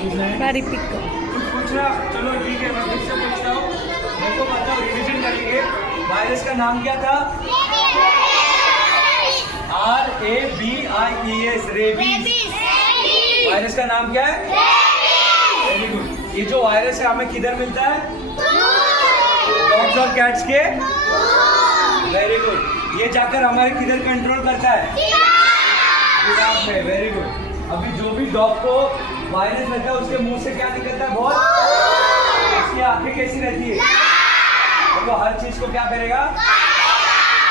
Repeat करो। पूछ रहा, चलो ठीक है, मैं फिर से पूछता हूँ, मेरे को बताओ, रिविजन करेंगे। वायरस का नाम क्या था? RABIES, rabies. वायरस का नाम क्या है? Very good. ये जो वायरस है हमें किधर मिलता है? डॉग्स और कैट्स के। Very good. ये जाकर हमारे किधर कंट्रोल करता है? जिराफ में। Very good. अभी जो भी डॉग को वायरस रहता है उसके मुंह से क्या निकलता है? बहुत। उसकी आंखें कैसी रहती है? तो वो हर चीज को क्या करेगा?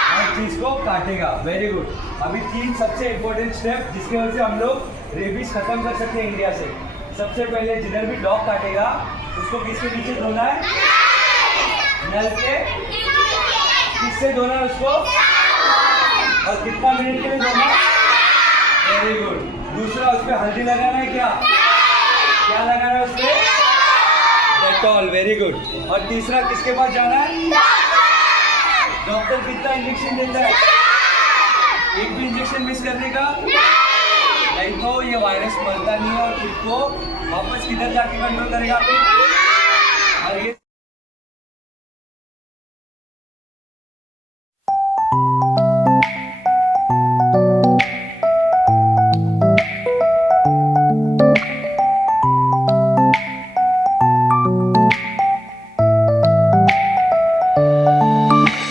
हर चीज को काटेगा। Very good. अभी 3 सबसे इम्पोर्टेंट स्टेप जिसकी वजह से हम लोग रेबीज खत्म कर सकते हैं इंडिया से। सबसे पहले जिधर भी डॉग काटेगा उसको किसके नीचे धोना है? नल के। किससे धोना है उसको? और कितना मिनट के लिए धोना है? Very good. दूसरा, उस पर हल्दी लगाना है क्या? क्या लगाना है उस पर? डेटॉल। Very good. और तीसरा, किसके पास जाना है? डॉक्टर कितना इंजेक्शन देता है? एक भी इंजेक्शन मिस करने का नहीं, तो ये वायरस मरता नहीं है और खुद को वापस किधर जाके कंट्रोल करेगा?